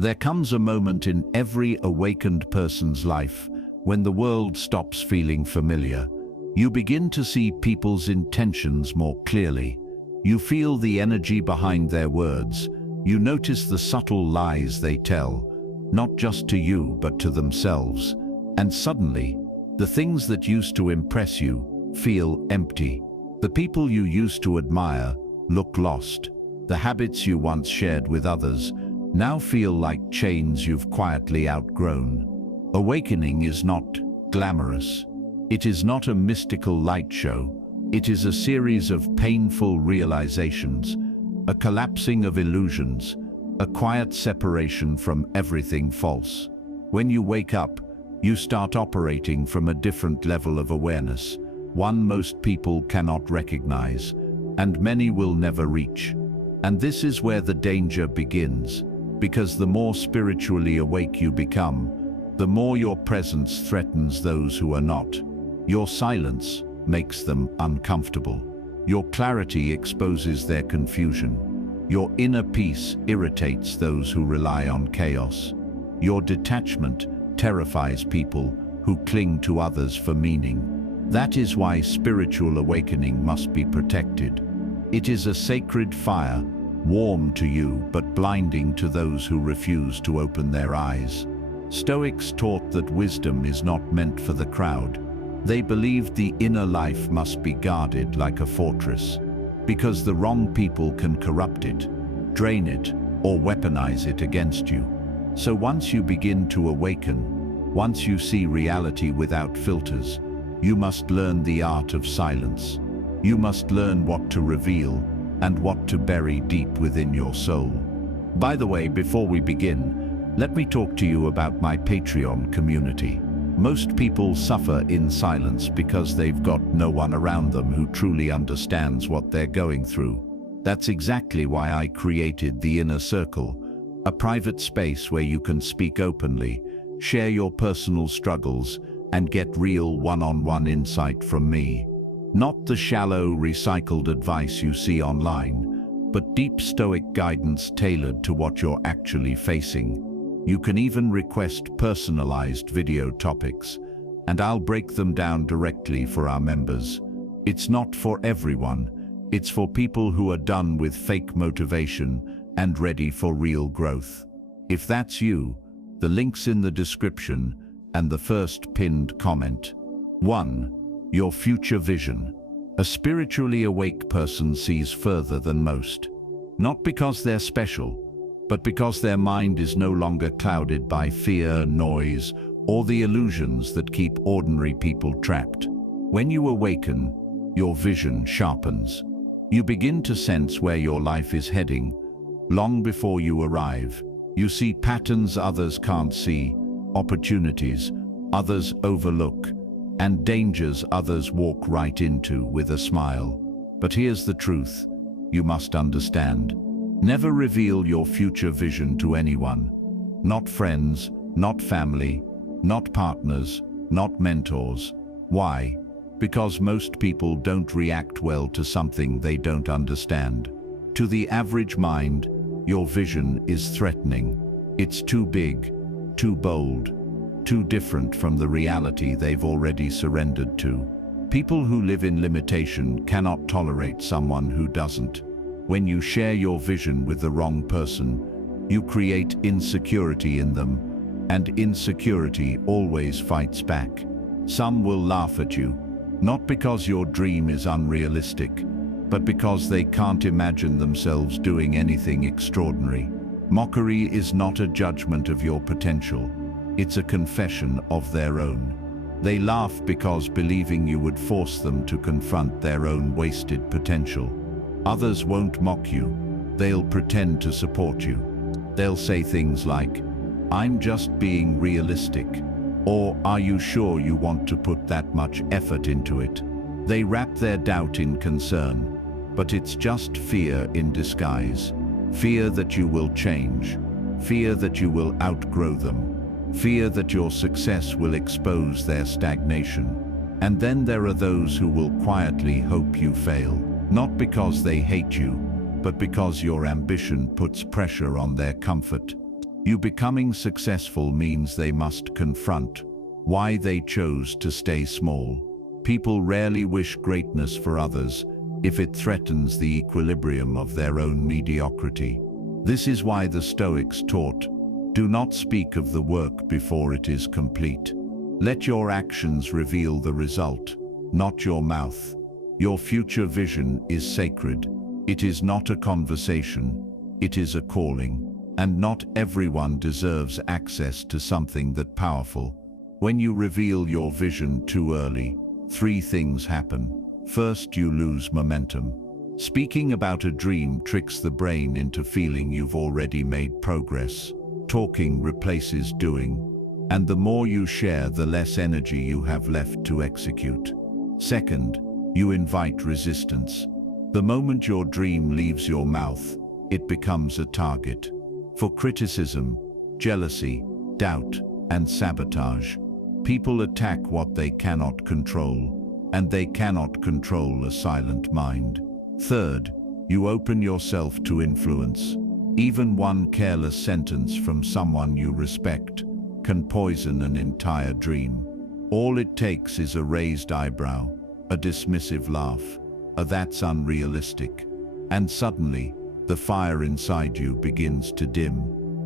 There comes a moment in every awakened person's life when the world stops feeling familiar. You begin to see people's intentions more clearly. You feel the energy behind their words. You notice the subtle lies they tell, not just to you but to themselves. And suddenly, the things that used to impress you feel empty. The people you used to admire look lost. The habits you once shared with others now feel like chains you've quietly outgrown. Awakening is not glamorous. It is not a mystical light show. It is a series of painful realizations, a collapsing of illusions, a quiet separation from everything false. When you wake up, you start operating from a different level of awareness, one most people cannot recognize, and many will never reach. And this is where the danger begins, because the more spiritually awake you become, the more your presence threatens those who are not. Your silence makes them uncomfortable. Your clarity exposes their confusion. Your inner peace irritates those who rely on chaos. Your detachment terrifies people who cling to others for meaning. That is why spiritual awakening must be protected. It is a sacred fire, warm to you but blinding to those who refuse to open their eyes. Stoics taught that wisdom is not meant for the crowd. They believed the inner life must be guarded like a fortress, because the wrong people can corrupt it, drain it, or weaponize it against you. So once you begin to awaken, once you see reality without filters, you must learn the art of silence. You must learn what to reveal and what to bury deep within your soul. By the way, before we begin, let me talk to you about my Patreon community. Most people suffer in silence because they've got no one around them who truly understands what they're going through. That's exactly why I created the Inner Circle, a private space where you can speak openly, share your personal struggles, and get real one-on-one insight from me. Not the shallow, recycled advice you see online, but deep Stoic guidance tailored to what you're actually facing. You can even request personalized video topics, and I'll break them down directly for our members. It's not for everyone. It's for people who are done with fake motivation and ready for real growth. If that's you, the link's in the description and the first pinned comment. 1. Your future vision. A spiritually awake person sees further than most. Not because they're special, but because their mind is no longer clouded by fear, noise, or the illusions that keep ordinary people trapped. When you awaken, your vision sharpens. You begin to sense where your life is heading. Long before you arrive, you see patterns others can't see, opportunities others overlook, and dangers others walk right into with a smile. But here's the truth you must understand. Never reveal your future vision to anyone. Not friends, not family, not partners, not mentors. Why? Because most people don't react well to something they don't understand. To the average mind, your vision is threatening. It's too big, too bold, too different from the reality they've already surrendered to. People who live in limitation cannot tolerate someone who doesn't. When you share your vision with the wrong person, you create insecurity in them, and insecurity always fights back. Some will laugh at you, not because your dream is unrealistic, but because they can't imagine themselves doing anything extraordinary. Mockery is not a judgment of your potential. It's a confession of their own. They laugh because believing you would force them to confront their own wasted potential. Others won't mock you. They'll pretend to support you. They'll say things like, "I'm just being realistic," or "Are you sure you want to put that much effort into it?" They wrap their doubt in concern, but it's just fear in disguise. Fear that you will change. Fear that you will outgrow them. Fear that your success will expose their stagnation. And then there are those who will quietly hope you fail, not because they hate you, but because your ambition puts pressure on their comfort. You becoming successful means they must confront why they chose to stay small. People rarely wish greatness for others if it threatens the equilibrium of their own mediocrity. This is why the Stoics taught, do not speak of the work before it is complete. Let your actions reveal the result, not your mouth. Your future vision is sacred. It is not a conversation, it is a calling, and not everyone deserves access to something that powerful. When you reveal your vision too early, three things happen. First, you lose momentum. Speaking about a dream tricks the brain into feeling you've already made progress. Talking replaces doing, and the more you share, the less energy you have left to execute. Second, you invite resistance. The moment your dream leaves your mouth, it becomes a target for criticism, jealousy, doubt, and sabotage. People attack what they cannot control, and they cannot control a silent mind. Third, you open yourself to influence. Even one careless sentence from someone you respect can poison an entire dream. All it takes is a raised eyebrow, a dismissive laugh, a "that's unrealistic," and suddenly, the fire inside you begins to dim.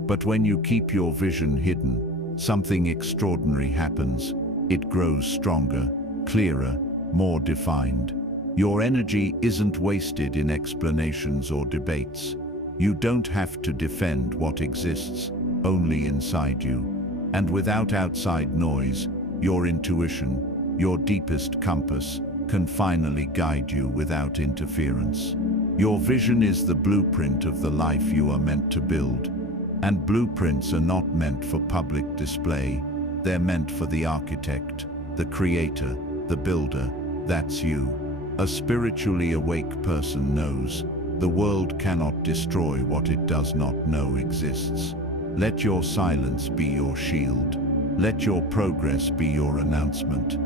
But when you keep your vision hidden, something extraordinary happens. It grows stronger, clearer, more defined. Your energy isn't wasted in explanations or debates. You don't have to defend what exists, only inside you. And without outside noise, your intuition, your deepest compass, can finally guide you without interference. Your vision is the blueprint of the life you are meant to build. And blueprints are not meant for public display. They're meant for the architect, the creator, the builder. That's you. A spiritually awake person knows the world cannot destroy what it does not know exists. Let your silence be your shield. Let your progress be your announcement.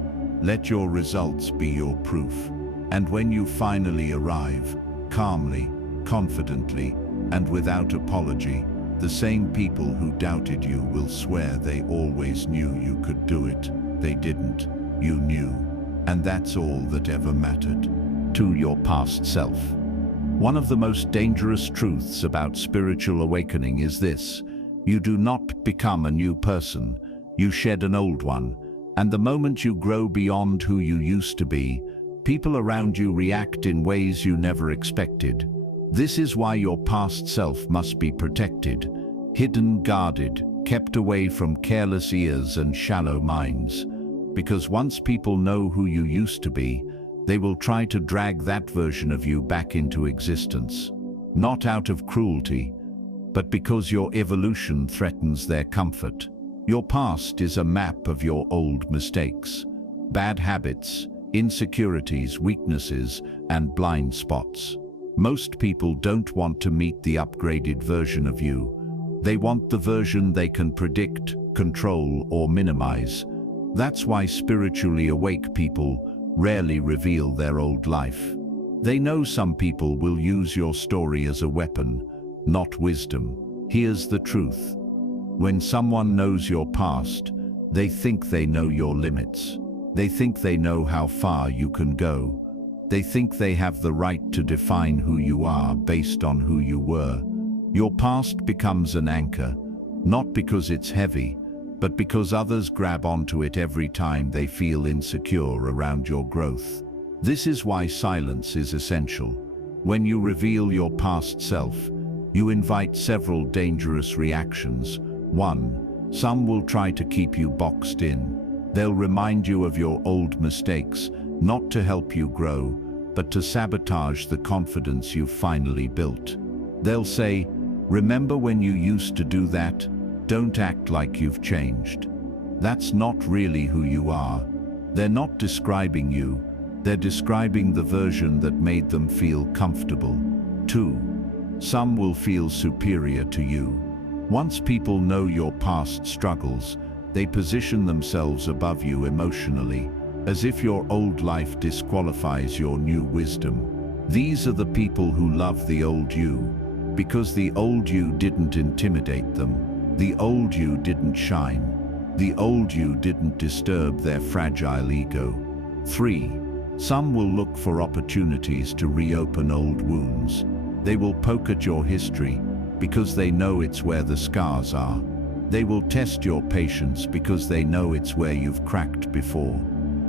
Let your results be your proof. And when you finally arrive, calmly, confidently, and without apology, the same people who doubted you will swear they always knew you could do it. They didn't. You knew. And that's all that ever mattered. To your past self. One of the most dangerous truths about spiritual awakening is this: you do not become a new person, you shed an old one. And the moment you grow beyond who you used to be, people around you react in ways you never expected. This is why your past self must be protected, hidden, guarded, kept away from careless ears and shallow minds. Because once people know who you used to be, they will try to drag that version of you back into existence. Not out of cruelty, but because your evolution threatens their comfort. Your past is a map of your old mistakes, bad habits, insecurities, weaknesses, and blind spots. Most people don't want to meet the upgraded version of you. They want the version they can predict, control, or minimize. That's why spiritually awake people rarely reveal their old life. They know some people will use your story as a weapon, not wisdom. Here's the truth. When someone knows your past, they think they know your limits. They think they know how far you can go. They think they have the right to define who you are based on who you were. Your past becomes an anchor, not because it's heavy, but because others grab onto it every time they feel insecure around your growth. This is why silence is essential. When you reveal your past self, you invite several dangerous reactions. 1. Some will try to keep you boxed in. They'll remind you of your old mistakes, not to help you grow, but to sabotage the confidence you've finally built. They'll say, "Remember when you used to do that? Don't act like you've changed." That's not really who you are. They're not describing you. They're describing the version that made them feel comfortable. 2. Some will feel superior to you. Once people know your past struggles, they position themselves above you emotionally, as if your old life disqualifies your new wisdom. These are the people who love the old you, because the old you didn't intimidate them. The old you didn't shine. The old you didn't disturb their fragile ego. 3. Some will look for opportunities to reopen old wounds. They will poke at your history because they know it's where the scars are. They will test your patience because they know it's where you've cracked before.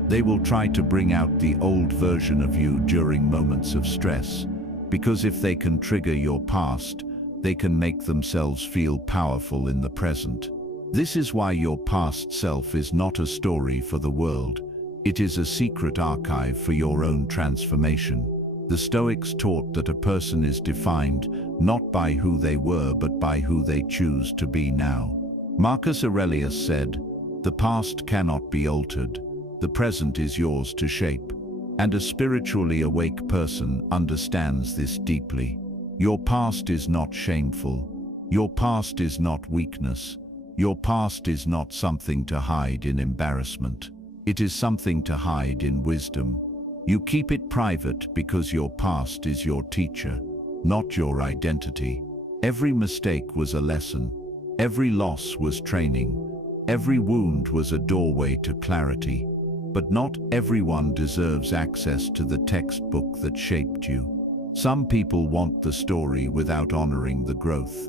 They will try to bring out the old version of you during moments of stress, because if they can trigger your past, they can make themselves feel powerful in the present. This is why your past self is not a story for the world. It is a secret archive for your own transformation. The Stoics taught that a person is defined not by who they were, but by who they choose to be now. Marcus Aurelius said, "The past cannot be altered. The present is yours to shape." And a spiritually awake person understands this deeply. Your past is not shameful. Your past is not weakness. Your past is not something to hide in embarrassment. It is something to hide in wisdom. You keep it private because your past is your teacher, not your identity. Every mistake was a lesson. Every loss was training. Every wound was a doorway to clarity. But not everyone deserves access to the textbook that shaped you. Some people want the story without honoring the growth.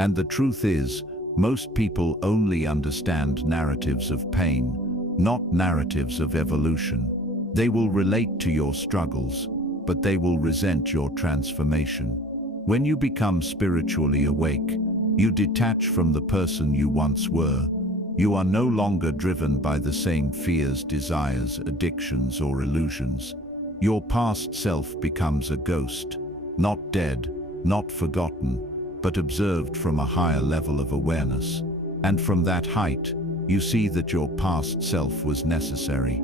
And the truth is, most people only understand narratives of pain, not narratives of evolution. They will relate to your struggles, but they will resent your transformation. When you become spiritually awake, you detach from the person you once were. You are no longer driven by the same fears, desires, addictions, or illusions. Your past self becomes a ghost, not dead, not forgotten, but observed from a higher level of awareness. And from that height, you see that your past self was necessary.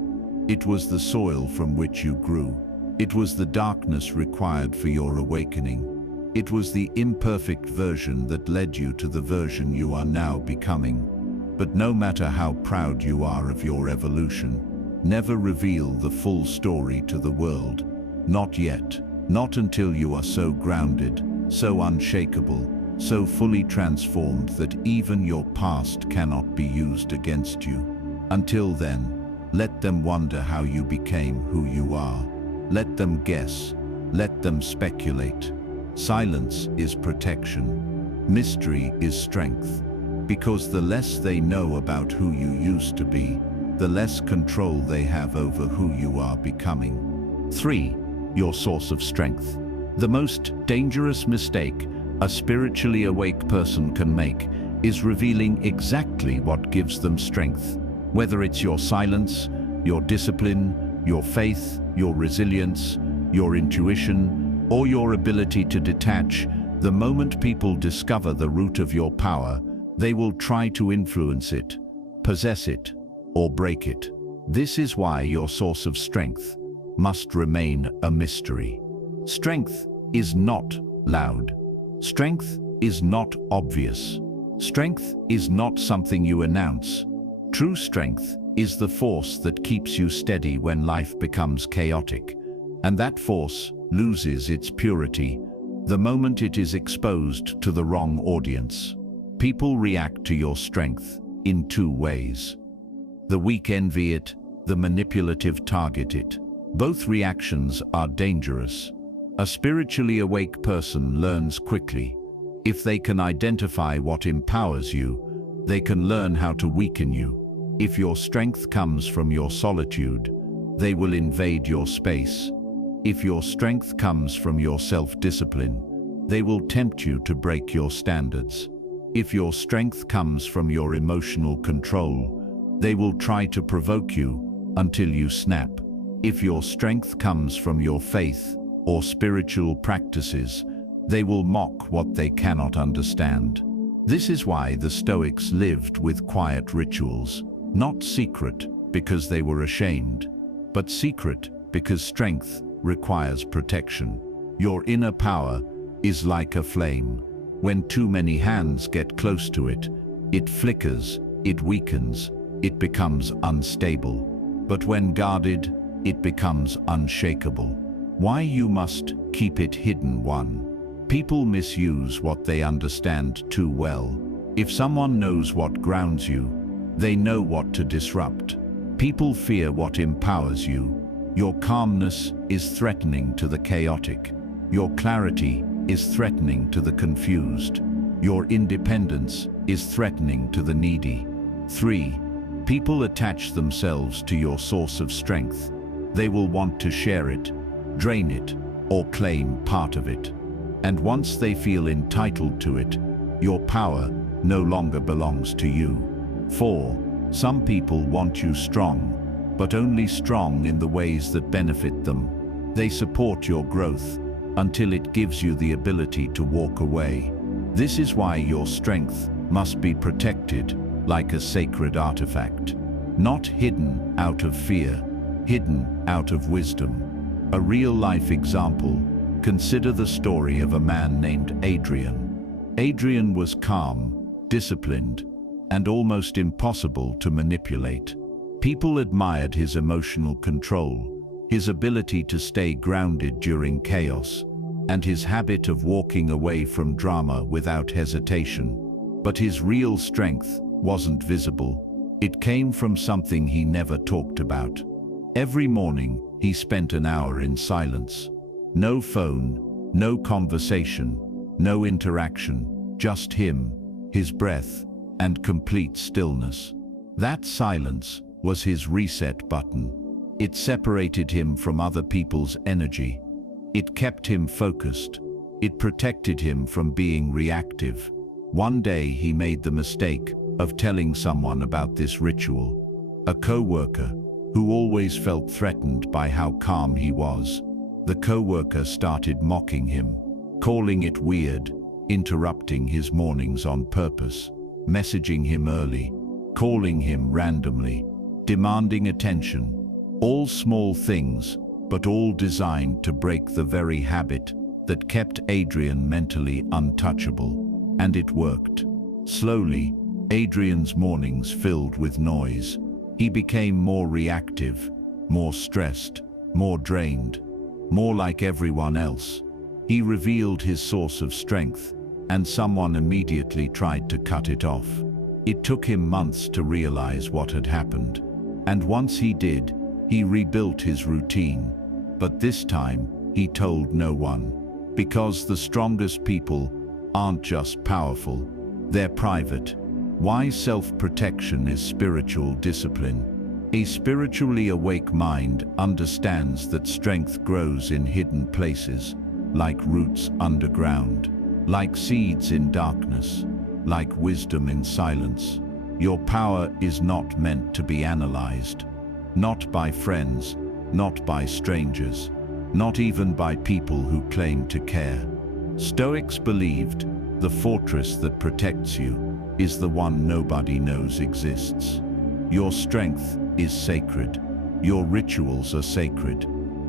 It was the soil from which you grew. It was the darkness required for your awakening. It was the imperfect version that led you to the version you are now becoming. But no matter how proud you are of your evolution, never reveal the full story to the world. Not yet. Not until you are so grounded, so unshakable, so fully transformed that even your past cannot be used against you. Until then, let them wonder how you became who you are. Let them guess. Let them speculate. Silence is protection. Mystery is strength. Because the less they know about who you used to be, the less control they have over who you are becoming. 3. Your source of strength. The most dangerous mistake a spiritually awake person can make is revealing exactly what gives them strength. Whether it's your silence, your discipline, your faith, your resilience, your intuition, or your ability to detach, the moment people discover the root of your power, they will try to influence it, possess it, or break it. This is why your source of strength must remain a mystery. Strength is not loud. Strength is not obvious. Strength is not something you announce. True strength is the force that keeps you steady when life becomes chaotic. And that force loses its purity the moment it is exposed to the wrong audience. People react to your strength in 2 ways. The weak envy it, the manipulative target it. Both reactions are dangerous. A spiritually awake person learns quickly. If they can identify what empowers you, they can learn how to weaken you. If your strength comes from your solitude, they will invade your space. If your strength comes from your self-discipline, they will tempt you to break your standards. If your strength comes from your emotional control, they will try to provoke you until you snap. If your strength comes from your faith or spiritual practices, they will mock what they cannot understand. This is why the Stoics lived with quiet rituals, not secret because they were ashamed, but secret because strength requires protection. Your inner power is like a flame. When too many hands get close to it, it flickers, it weakens, it becomes unstable. But when guarded, it becomes unshakable. Why you must keep it hidden? 1. People misuse what they understand too well. If someone knows what grounds you, they know what to disrupt. People fear what empowers you. Your calmness is threatening to the chaotic. Your clarity is threatening to the confused. Your independence is threatening to the needy. 3. People attach themselves to your source of strength. They will want to share it, drain it, or claim part of it. And once they feel entitled to it, your power no longer belongs to you. 4. Some people want you strong, but only strong in the ways that benefit them. They support your growth until it gives you the ability to walk away. This is why your strength must be protected like a sacred artifact, not hidden out of fear, hidden out of wisdom. A real-life example, consider the story of a man named Adrian. Adrian was calm, disciplined, and almost impossible to manipulate. People admired his emotional control, his ability to stay grounded during chaos, and his habit of walking away from drama without hesitation. But his real strength wasn't visible. It came from something he never talked about. Every morning, he spent an hour in silence. No phone, no conversation, no interaction, just him, his breath, and complete stillness. That silence was his reset button. It separated him from other people's energy. It kept him focused. It protected him from being reactive. One day he made the mistake of telling someone about this ritual. A co-worker who always felt threatened by how calm he was. The co-worker started mocking him, calling it weird, interrupting his mornings on purpose, messaging him early, calling him randomly, demanding attention. All small things, but all designed to break the very habit that kept Adrian mentally untouchable. And it worked. Slowly, Adrian's mornings filled with noise. He became more reactive, more stressed, more drained, more like everyone else. He revealed his source of strength, and someone immediately tried to cut it off. It took him months to realize what had happened. And once he did, he rebuilt his routine. But this time, he told no one. Because the strongest people aren't just powerful, they're private. Why self-protection is spiritual discipline. A spiritually awake mind understands that strength grows in hidden places, like roots underground, like seeds in darkness, like wisdom in silence. Your power is not meant to be analyzed, not by friends, not by strangers, not even by people who claim to care. Stoics believed the fortress that protects you is the one nobody knows exists. Your strength is sacred. Your rituals are sacred.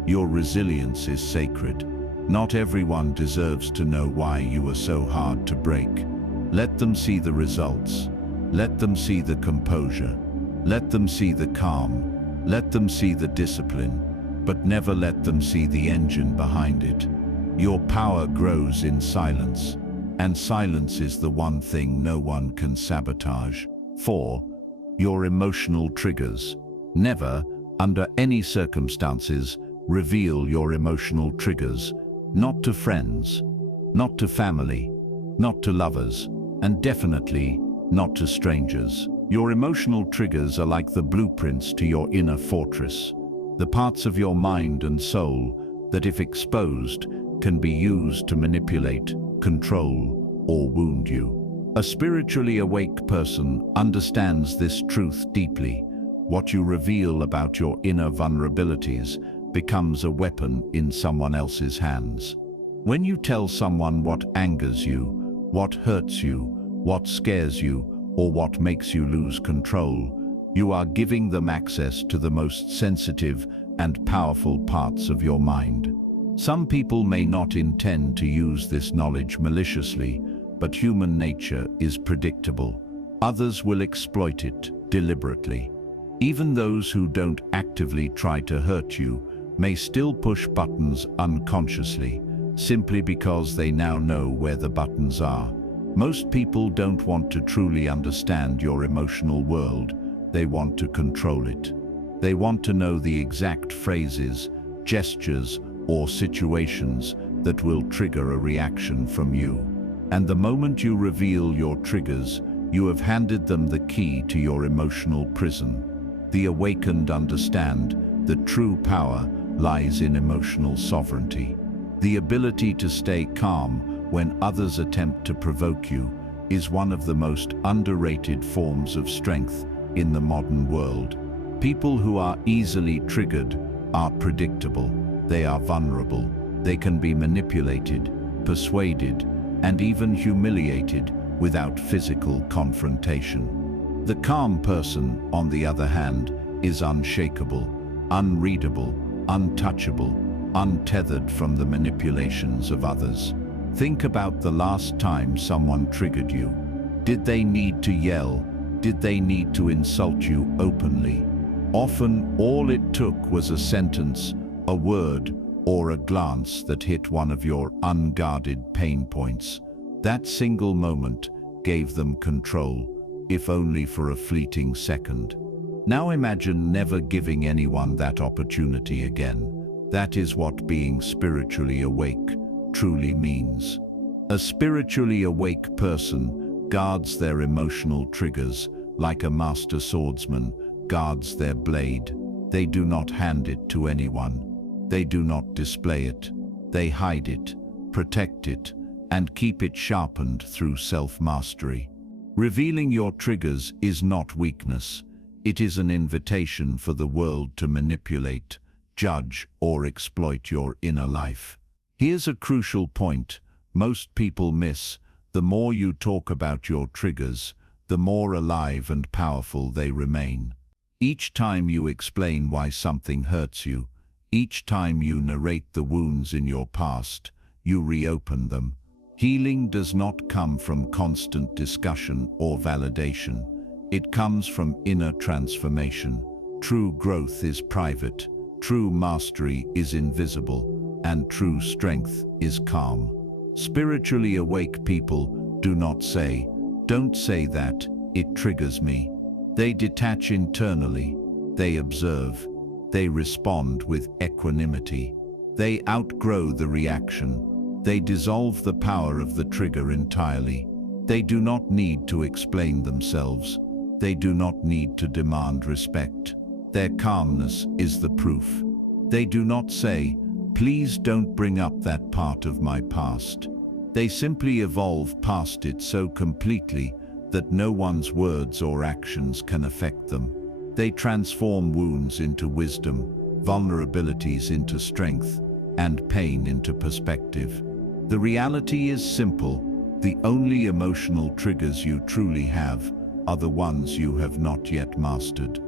Your resilience is sacred. Not everyone deserves to know why you are so hard to break. Let them see the results. Let them see the composure. Let them see the calm. Let them see the discipline, but never let them see the engine behind it. Your power grows in silence, and silence is the one thing no one can sabotage. 4. Your emotional triggers. Never, under any circumstances, reveal your emotional triggers. Not to friends, not to family, not to lovers, and definitely not to strangers. Your emotional triggers are like the blueprints to your inner fortress, the parts of your mind and soul that, if exposed, can be used to manipulate, control, or wound you. A spiritually awake person understands this truth deeply. What you reveal about your inner vulnerabilities becomes a weapon in someone else's hands. When you tell someone what angers you, what hurts you, what scares you, or what makes you lose control, you are giving them access to the most sensitive and powerful parts of your mind. Some people may not intend to use this knowledge maliciously, but human nature is predictable. Others will exploit it deliberately. Even those who don't actively try to hurt you may still push buttons unconsciously, simply because they now know where the buttons are. Most people don't want to truly understand your emotional world. They want to control it. They want to know the exact phrases, gestures, or situations that will trigger a reaction from you. And the moment you reveal your triggers, you have handed them the key to your emotional prison. The awakened understand that true power lies in emotional sovereignty. The ability to stay calm when others attempt to provoke you is one of the most underrated forms of strength in the modern world. People who are easily triggered are predictable. They are vulnerable. They can be manipulated, persuaded, and even humiliated without physical confrontation. The calm person, on the other hand, is unshakable, unreadable, untouchable, untethered from the manipulations of others. Think about the last time someone triggered you. Did they need to yell? Did they need to insult you openly? Often, all it took was a sentence, a word, or a glance that hit one of your unguarded pain points. That single moment gave them control, if only for a fleeting second. Now imagine never giving anyone that opportunity again. That is what being spiritually awake truly means. A spiritually awake person guards their emotional triggers like a master swordsman guards their blade. They do not hand it to anyone. They do not display it. They hide it, protect it, and keep it sharpened through self-mastery. Revealing your triggers is not weakness. It is an invitation for the world to manipulate, judge, or exploit your inner life. Here's a crucial point most people miss. The more you talk about your triggers, the more alive and powerful they remain. Each time you explain why something hurts you, each time you narrate the wounds in your past, you reopen them. Healing does not come from constant discussion or validation. It comes from inner transformation. True growth is private, true mastery is invisible, and true strength is calm. Spiritually awake people do not say, "Don't say that, it triggers me." They detach internally, they observe, they respond with equanimity. They outgrow the reaction. They dissolve the power of the trigger entirely. They do not need to explain themselves. They do not need to demand respect. Their calmness is the proof. They do not say, "Please don't bring up that part of my past." They simply evolve past it so completely that no one's words or actions can affect them. They transform wounds into wisdom, vulnerabilities into strength, and pain into perspective. The reality is simple. The only emotional triggers you truly have are the ones you have not yet mastered.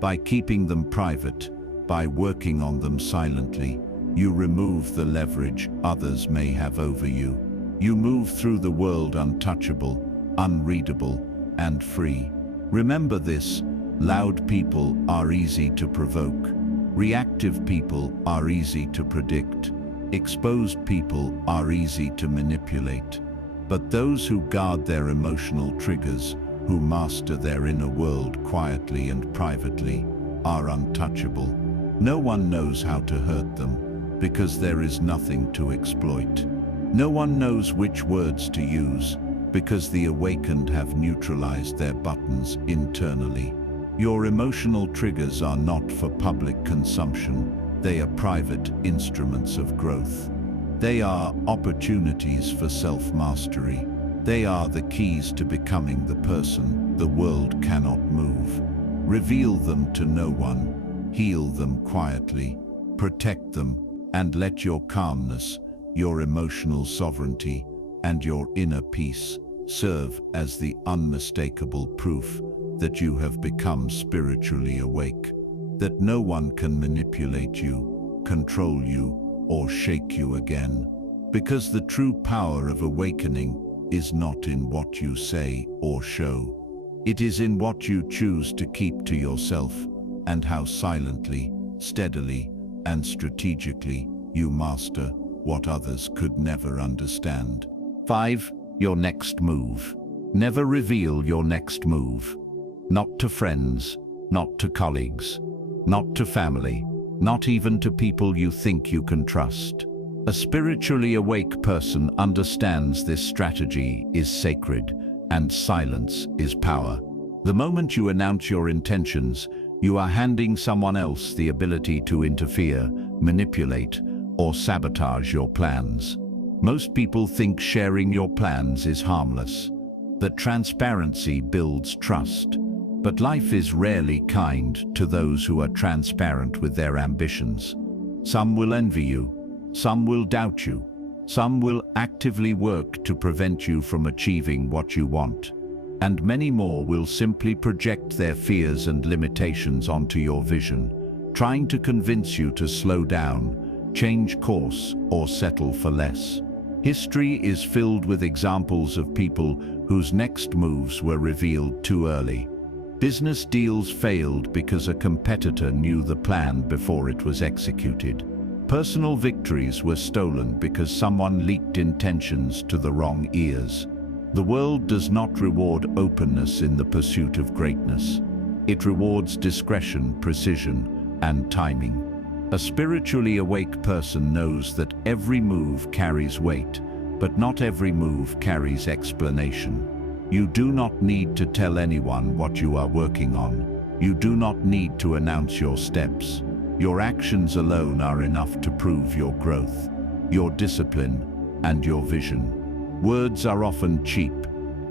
By keeping them private, by working on them silently, you remove the leverage others may have over you. You move through the world untouchable, unreadable, and free. Remember this: loud people are easy to provoke. Reactive people are easy to predict. Exposed people are easy to manipulate. But those who guard their emotional triggers, who master their inner world quietly and privately, are untouchable. No one knows how to hurt them, because there is nothing to exploit. No one knows which words to use, because the awakened have neutralized their buttons internally. Your emotional triggers are not for public consumption. They are private instruments of growth. They are opportunities for self-mastery. They are the keys to becoming the person the world cannot move. Reveal them to no one. Heal them quietly. Protect them, and let your calmness, your emotional sovereignty, and your inner peace serve as the unmistakable proof that you have become spiritually awake, that no one can manipulate you, control you, or shake you again. Because the true power of awakening is not in what you say or show. It is in what you choose to keep to yourself, and how silently, steadily, and strategically you master what others could never understand. 5. your next move. Never reveal your next move. Not to friends, not to colleagues, not to family, not even to people you think you can trust. A spiritually awake person understands this strategy is sacred and silence is power. The moment you announce your intentions, you are handing someone else the ability to interfere, manipulate, or sabotage your plans. Most people think sharing your plans is harmless, that transparency builds trust. But life is rarely kind to those who are transparent with their ambitions. Some will envy you, some will doubt you, some will actively work to prevent you from achieving what you want. And many more will simply project their fears and limitations onto your vision, trying to convince you to slow down, change course, or settle for less. History is filled with examples of people whose next moves were revealed too early. Business deals failed because a competitor knew the plan before it was executed. Personal victories were stolen because someone leaked intentions to the wrong ears. The world does not reward openness in the pursuit of greatness. It rewards discretion, precision, and timing. A spiritually awake person knows that every move carries weight, but not every move carries explanation. You do not need to tell anyone what you are working on. You do not need to announce your steps. Your actions alone are enough to prove your growth, your discipline, and your vision. Words are often cheap.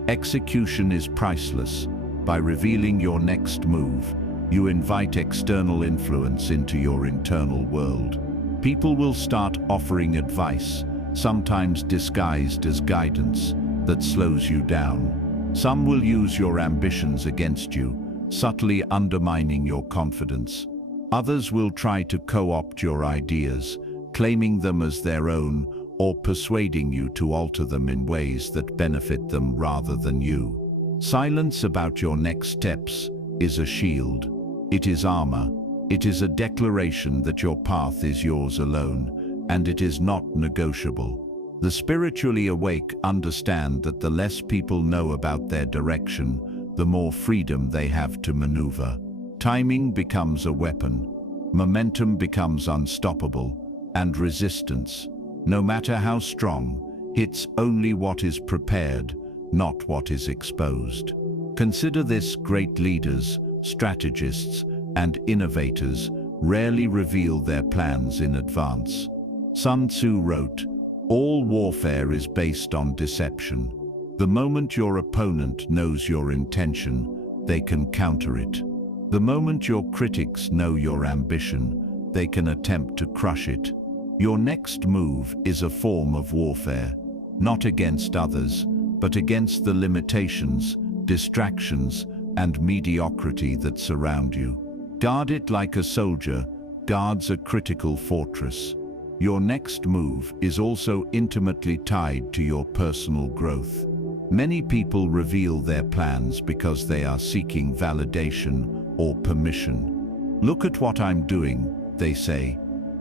Execution is priceless. By revealing your next move, you invite external influence into your internal world. People will start offering advice, sometimes disguised as guidance, that slows you down. Some will use your ambitions against you, subtly undermining your confidence. Others will try to co-opt your ideas, claiming them as their own or persuading you to alter them in ways that benefit them rather than you. Silence about your next steps is a shield. It is armor. It is a declaration that your path is yours alone, and it is not negotiable. The spiritually awake understand that the less people know about their direction, the more freedom they have to maneuver. Timing becomes a weapon, momentum becomes unstoppable, and resistance, no matter how strong, hits only what is prepared, not what is exposed. Consider this: great leaders, strategists, and innovators rarely reveal their plans in advance. Sun Tzu wrote, "All warfare is based on deception. The moment your opponent knows your intention, they can counter it. The moment your critics know your ambition, they can attempt to crush it." Your next move is a form of warfare, not against others, but against the limitations, distractions, and mediocrity that surround you. Guard it like a soldier guards a critical fortress. Your next move is also intimately tied to your personal growth. Many people reveal their plans because they are seeking validation or permission. "Look at what I'm doing," they say,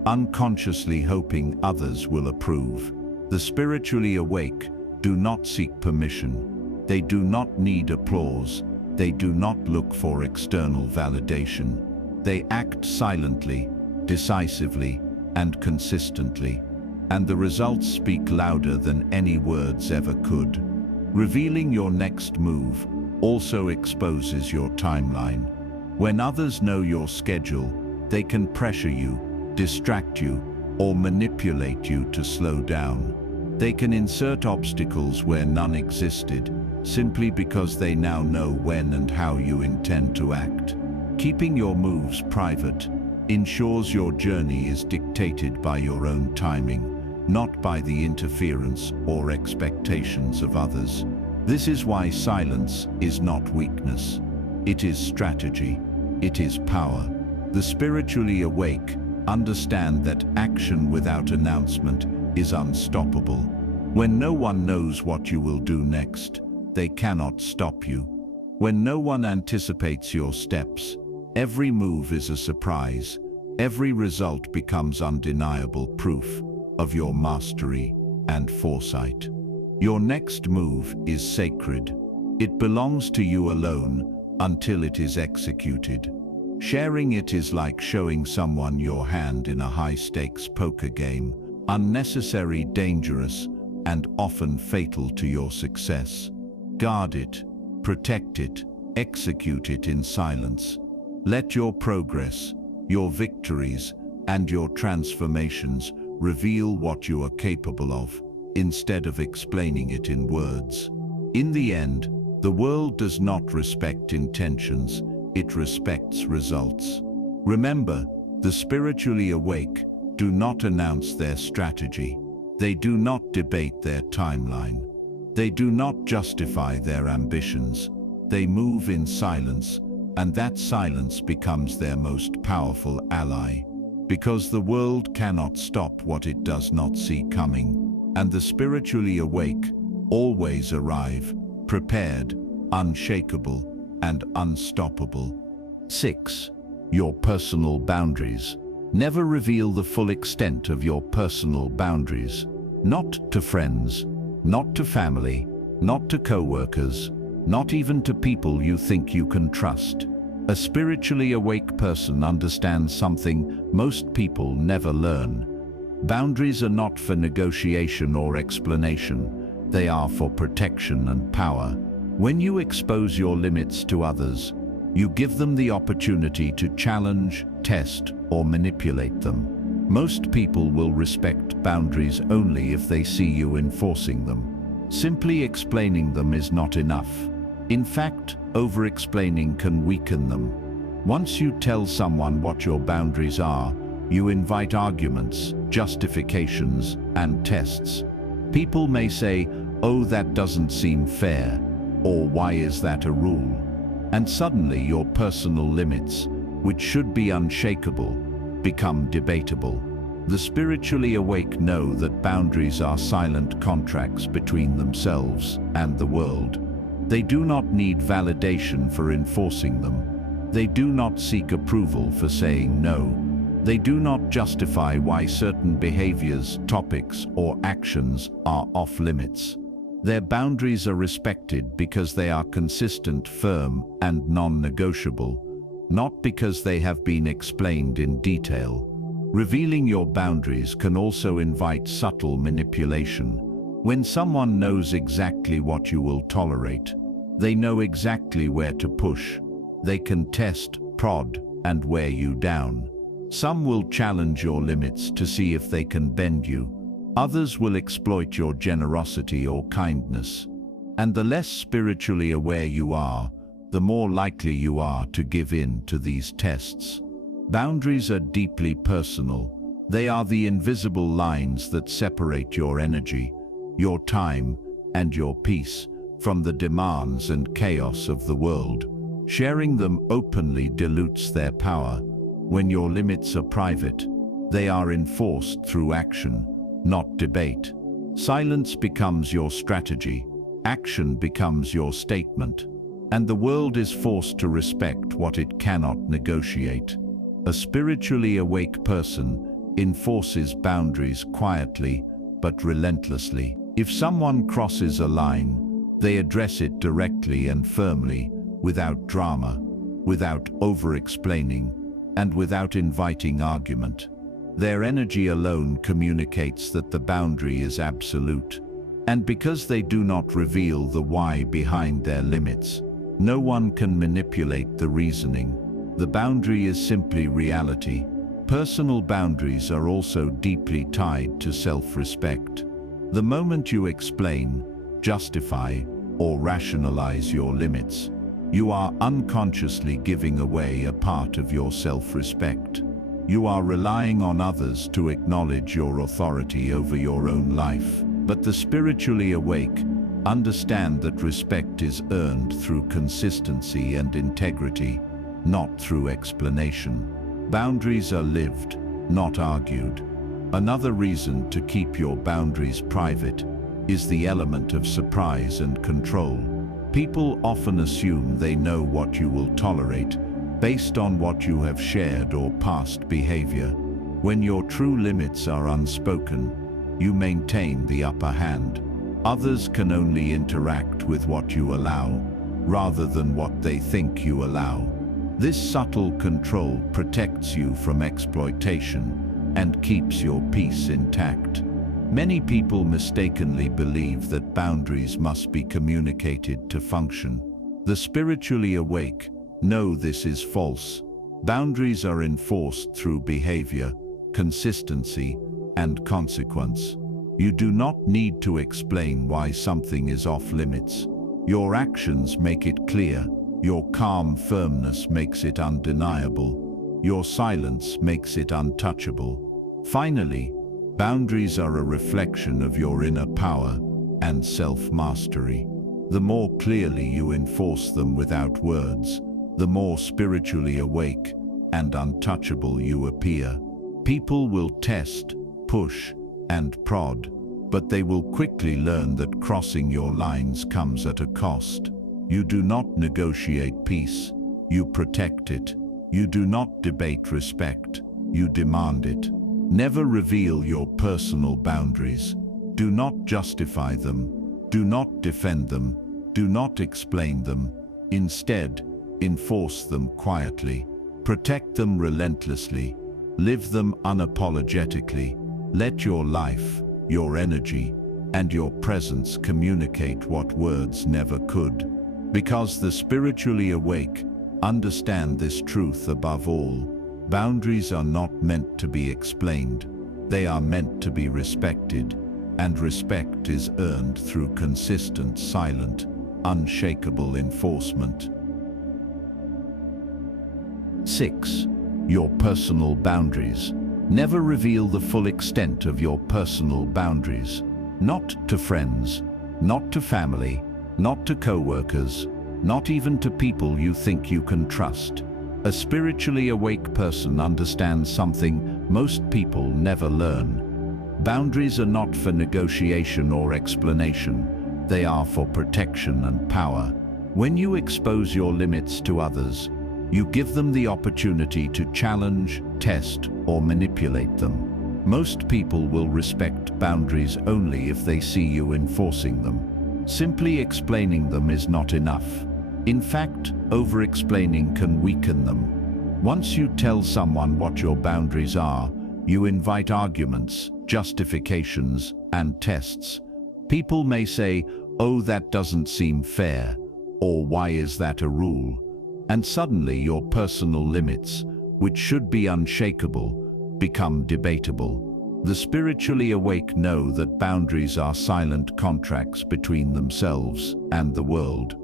unconsciously hoping others will approve. The spiritually awake do not seek permission. They do not need applause. They do not look for external validation. They act silently, decisively, and consistently. And the results speak louder than any words ever could. Revealing your next move also exposes your timeline. When others know your schedule, they can pressure you, distract you, or manipulate you to slow down. They can insert obstacles where none existed, simply because they now know when and how you intend to act. Keeping your moves private ensures your journey is dictated by your own timing, not by the interference or expectations of others. This is why silence is not weakness. It is strategy. It is power. The spiritually awake understand that action without announcement is unstoppable. When no one knows what you will do next, they cannot stop you. When no one anticipates your steps, every move is a surprise. Every result becomes undeniable proof of your mastery and foresight. Your next move is sacred. It belongs to you alone until it is executed. Sharing it is like showing someone your hand in a high-stakes poker game, unnecessary, dangerous, and often fatal to your success. Guard it, protect it, execute it in silence. Let your progress, your victories, and your transformations reveal what you are capable of, instead of explaining it in words. In the end, the world does not respect intentions, it respects results. Remember, the spiritually awake do not announce their strategy. They do not debate their timeline. They do not justify their ambitions. They move in silence, and that silence becomes their most powerful ally. Because the world cannot stop what it does not see coming, and the spiritually awake always arrive, prepared, unshakable, and unstoppable. 6. Your personal boundaries. Never reveal the full extent of your personal boundaries. Not to friends, not to family, not to co-workers, not even to people you think you can trust. A spiritually awake person understands something most people never learn. Boundaries are not for negotiation or explanation. They are for protection and power. When you expose your limits to others, you give them the opportunity to challenge, test, or manipulate them. Most people will respect boundaries only if they see you enforcing them. Simply explaining them is not enough. In fact, over-explaining can weaken them. Once you tell someone what your boundaries are, you invite arguments, justifications, and tests. People may say, "Oh, that doesn't seem fair," or "Why is that a rule?" And suddenly your personal limits, which should be unshakable, become debatable. The spiritually awake know that boundaries are silent contracts between themselves and the world. They do not need validation for enforcing them. They do not seek approval for saying no. They do not justify why certain behaviors, topics, or actions are off limits. Their boundaries are respected because they are consistent, firm, and non-negotiable, not because they have been explained in detail. Revealing your boundaries can also invite subtle manipulation. When someone knows exactly what you will tolerate, they know exactly where to push. They can test, prod, and wear you down. Some will challenge your limits to see if they can bend you. Others will exploit your generosity or kindness. And the less spiritually aware you are, the more likely you are to give in to these tests. Boundaries are deeply personal. They are the invisible lines that separate your energy, your time, and your peace from the demands and chaos of the world. Sharing them openly dilutes their power. When your limits are private, they are enforced through action, not debate. Silence becomes your strategy, action becomes your statement, and the world is forced to respect what it cannot negotiate. A spiritually awake person enforces boundaries quietly but relentlessly. If someone crosses a line, they address it directly and firmly, without drama, without over-explaining, and without inviting argument. Their energy alone communicates that the boundary is absolute. And because they do not reveal the why behind their limits, no one can manipulate the reasoning. The boundary is simply reality. Personal boundaries are also deeply tied to self-respect. The moment you explain, justify, or rationalize your limits, you are unconsciously giving away a part of your self-respect. You are relying on others to acknowledge your authority over your own life. But the spiritually awake understand that respect is earned through consistency and integrity, not through explanation. Boundaries are lived, not argued. Another reason to keep your boundaries private is the element of surprise and control. People often assume they know what you will tolerate based on what you have shared or past behavior. When your true limits are unspoken, you maintain the upper hand. Others can only interact with what you allow, rather than what they think you allow. This subtle control protects you from exploitation and keeps your peace intact. Many people mistakenly believe that boundaries must be communicated to function. The spiritually awake know this is false. Boundaries are enforced through behavior, consistency, and consequence. You do not need to explain why something is off limits. Your actions make it clear. Your calm firmness makes it undeniable. Your silence makes it untouchable. Finally, boundaries are a reflection of your inner power and self-mastery. The more clearly you enforce them without words, the more spiritually awake and untouchable you appear. People will test, push, and prod, but they will quickly learn that crossing your lines comes at a cost. You do not negotiate peace, you protect it. You do not debate respect, you demand it. Never reveal your personal boundaries. Do not justify them. Do not defend them. Do not explain them. Instead, enforce them quietly. Protect them relentlessly. Live them unapologetically. Let your life, your energy, and your presence communicate what words never could. Because the spiritually awake understand this truth above all. Boundaries are not meant to be explained. They are meant to be respected, and respect is earned through consistent, silent, unshakable enforcement. 6. Your personal boundaries. Never reveal the full extent of your personal boundaries. Not to friends, not to family, not to co-workers, not even to people you think you can trust. A spiritually awake person understands something most people never learn. Boundaries are not for negotiation or explanation. They are for protection and power. When you expose your limits to others, you give them the opportunity to challenge, test, or manipulate them. Most people will respect boundaries only if they see you enforcing them. Simply explaining them is not enough. In fact, over-explaining can weaken them. Once you tell someone what your boundaries are, you invite arguments, justifications, and tests. People may say, "Oh, that doesn't seem fair," or "Why is that a rule?" And suddenly your personal limits, which should be unshakable, become debatable. The spiritually awake know that boundaries are silent contracts between themselves and the world.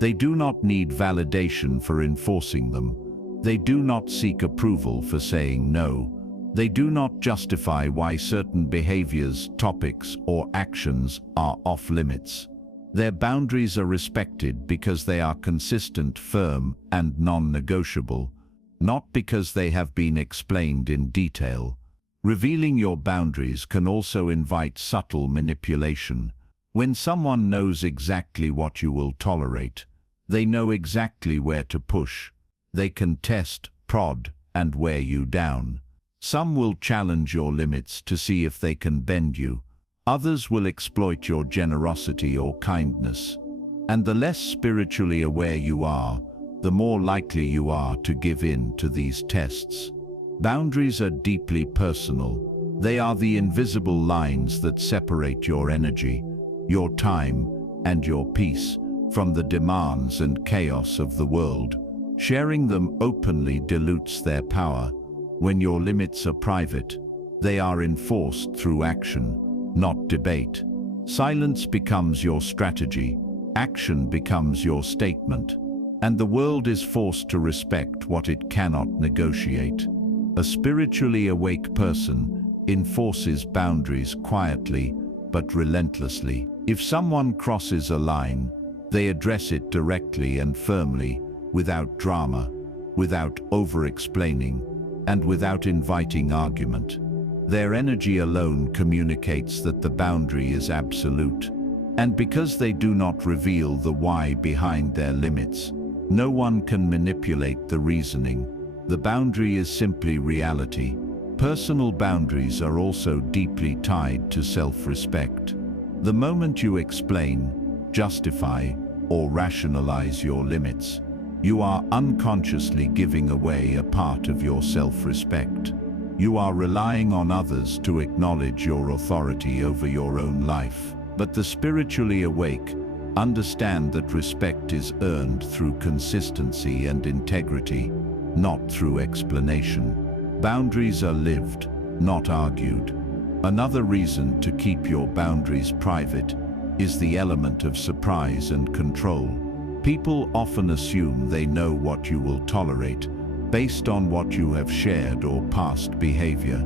They do not need validation for enforcing them. They do not seek approval for saying no. They do not justify why certain behaviors, topics, or actions are off limits. Their boundaries are respected because they are consistent, firm, and non-negotiable, not because they have been explained in detail. Revealing your boundaries can also invite subtle manipulation. When someone knows exactly what you will tolerate, they know exactly where to push. They can test, prod, and wear you down. Some will challenge your limits to see if they can bend you. Others will exploit your generosity or kindness. And the less spiritually aware you are, the more likely you are to give in to these tests. Boundaries are deeply personal. They are the invisible lines that separate your energy, your time, and your peace from the demands and chaos of the world. Sharing them openly dilutes their power. When your limits are private, they are enforced through action, not debate. Silence becomes your strategy, action becomes your statement, and the world is forced to respect what it cannot negotiate. A spiritually awake person enforces boundaries quietly but relentlessly. If someone crosses a line, they address it directly and firmly, without drama, without over-explaining, and without inviting argument. Their energy alone communicates that the boundary is absolute. And because they do not reveal the why behind their limits, no one can manipulate the reasoning. The boundary is simply reality. Personal boundaries are also deeply tied to self-respect. The moment you explain, justify, or rationalize your limits, you are unconsciously giving away a part of your self-respect. You are relying on others to acknowledge your authority over your own life. But the spiritually awake understand that respect is earned through consistency and integrity, not through explanation. Boundaries are lived, not argued. Another reason to keep your boundaries private is the element of surprise and control. People often assume they know what you will tolerate based on what you have shared or past behavior.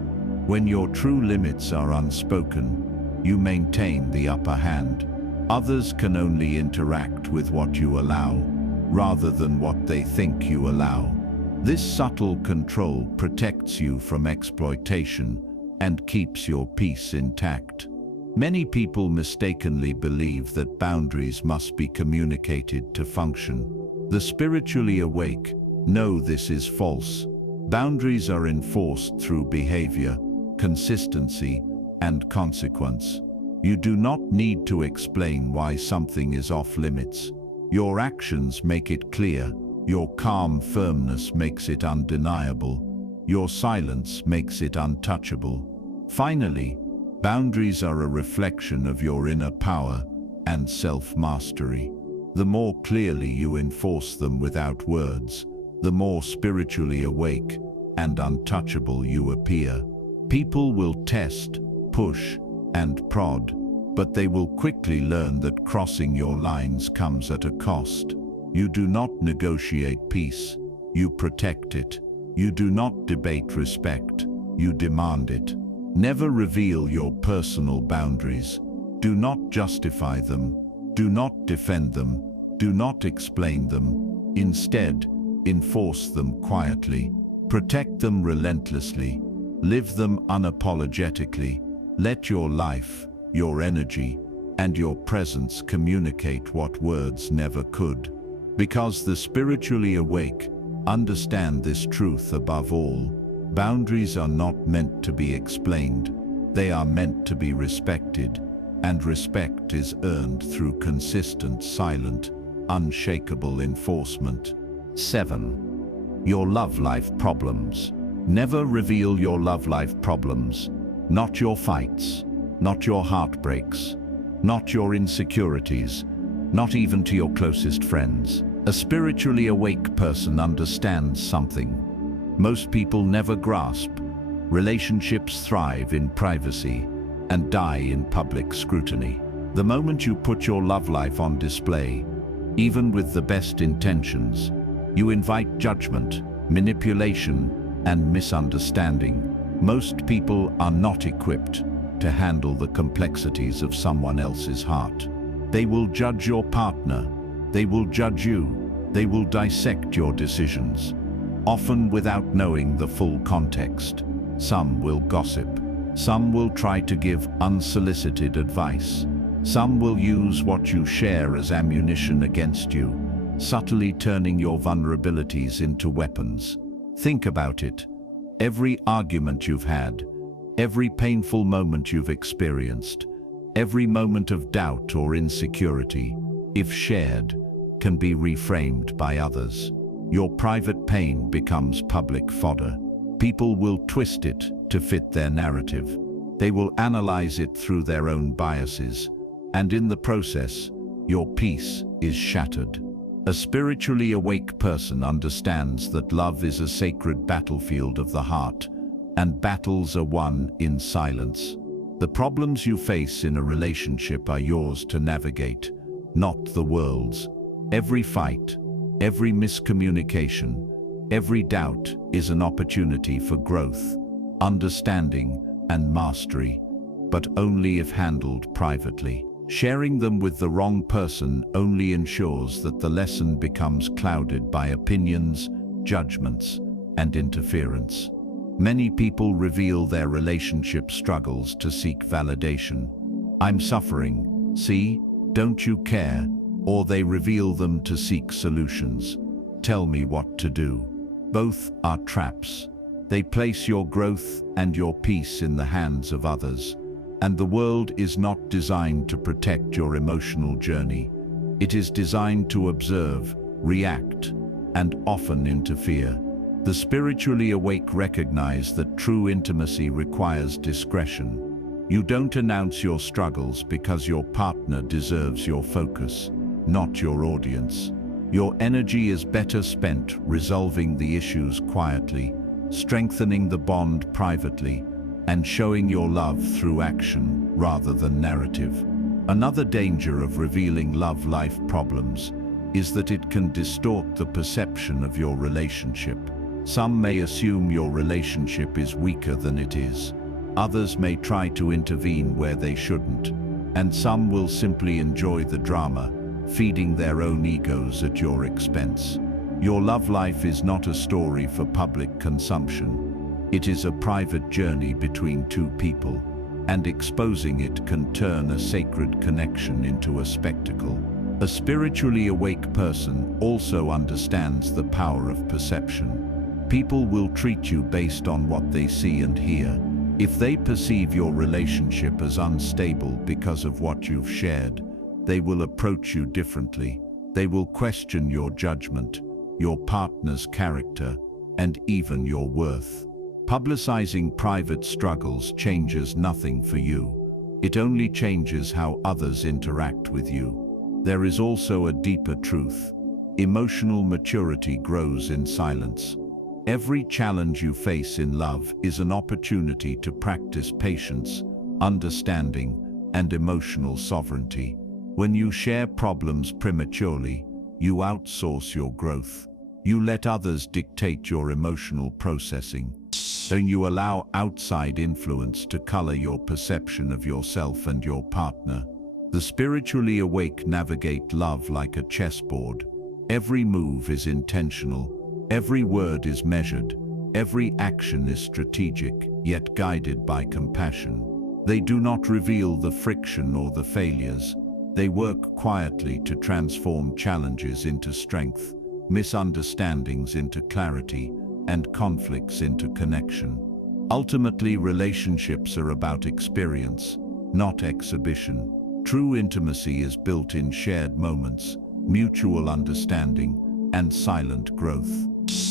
When your true limits are unspoken, you maintain the upper hand. Others can only interact with what you allow, rather than what they think you allow. This subtle control protects you from exploitation and keeps your peace intact. Many people mistakenly believe that boundaries must be communicated to function. The spiritually awake know this is false. Boundaries are enforced through behavior, consistency, and consequence. You do not need to explain why something is off limits. Your actions make it clear. Your calm firmness makes it undeniable. Your silence makes it untouchable. Finally, boundaries are a reflection of your inner power and self-mastery. The more clearly you enforce them without words, the more spiritually awake and untouchable you appear. People will test, push, and prod, but they will quickly learn that crossing your lines comes at a cost. You do not negotiate peace, you protect it. You do not debate respect, you demand it. Never reveal your personal boundaries. Do not justify them. Do not defend them. Do not explain them. Instead, enforce them quietly. Protect them relentlessly. Live them unapologetically. Let your life, your energy, and your presence communicate what words never could. Because the spiritually awake understand this truth above all. Boundaries are not meant to be explained. They are meant to be respected, and respect is earned through consistent, silent, unshakable enforcement. 7. Your love life problems. Never reveal your love life problems. Not your fights, not your heartbreaks, not your insecurities, not even to your closest friends. A spiritually awake person understands something most people never grasp. Relationships thrive in privacy and die in public scrutiny. The moment you put your love life on display, even with the best intentions, you invite judgment, manipulation, and misunderstanding. Most people are not equipped to handle the complexities of someone else's heart. They will judge your partner. They will judge you. They will dissect your decisions, often without knowing the full context. Some will gossip. Some will try to give unsolicited advice. Some will use what you share as ammunition against you, subtly turning your vulnerabilities into weapons. Think about it. Every argument you've had, every painful moment you've experienced, every moment of doubt or insecurity, if shared, can be reframed by others. Your private pain becomes public fodder. People will twist it to fit their narrative. They will analyze it through their own biases, and in the process, your peace is shattered. A spiritually awake person understands that love is a sacred battlefield of the heart, and battles are won in silence. The problems you face in a relationship are yours to navigate, not the world's. Every fight, every miscommunication, every doubt is an opportunity for growth, understanding, and mastery, but only if handled privately. Sharing them with the wrong person only ensures that the lesson becomes clouded by opinions, judgments, and interference. Many people reveal their relationship struggles to seek validation. "I'm suffering, see, don't you care?" Or they reveal them to seek solutions. "Tell me what to do." Both are traps. They place your growth and your peace in the hands of others. And the world is not designed to protect your emotional journey. It is designed to observe, react, and often interfere. The spiritually awake recognize that true intimacy requires discretion. You don't announce your struggles because your partner deserves your focus, not your audience. Your energy is better spent resolving the issues quietly, strengthening the bond privately, and showing your love through action rather than narrative. Another danger of revealing love life problems is that it can distort the perception of your relationship. Some may assume your relationship is weaker than it is. Others may try to intervene where they shouldn't. And some will simply enjoy the drama, feeding their own egos at your expense. Your love life is not a story for public consumption. It is a private journey between two people, and exposing it can turn a sacred connection into a spectacle. A spiritually awake person also understands the power of perception. People will treat you based on what they see and hear. If they perceive your relationship as unstable because of what you've shared, they will approach you differently. They will question your judgment, your partner's character, and even your worth. Publicizing private struggles changes nothing for you. It only changes how others interact with you. There is also a deeper truth. Emotional maturity grows in silence. Every challenge you face in love is an opportunity to practice patience, understanding, and emotional sovereignty. When you share problems prematurely, you outsource your growth. You let others dictate your emotional processing. Then you allow outside influence to color your perception of yourself and your partner. The spiritually awake navigate love like a chessboard. Every move is intentional, every word is measured, every action is strategic, yet guided by compassion. They do not reveal the friction or the failures. They work quietly to transform challenges into strength, misunderstandings into clarity, and conflicts into connection. Ultimately, relationships are about experience, not exhibition. True intimacy is built in shared moments, mutual understanding, and silent growth.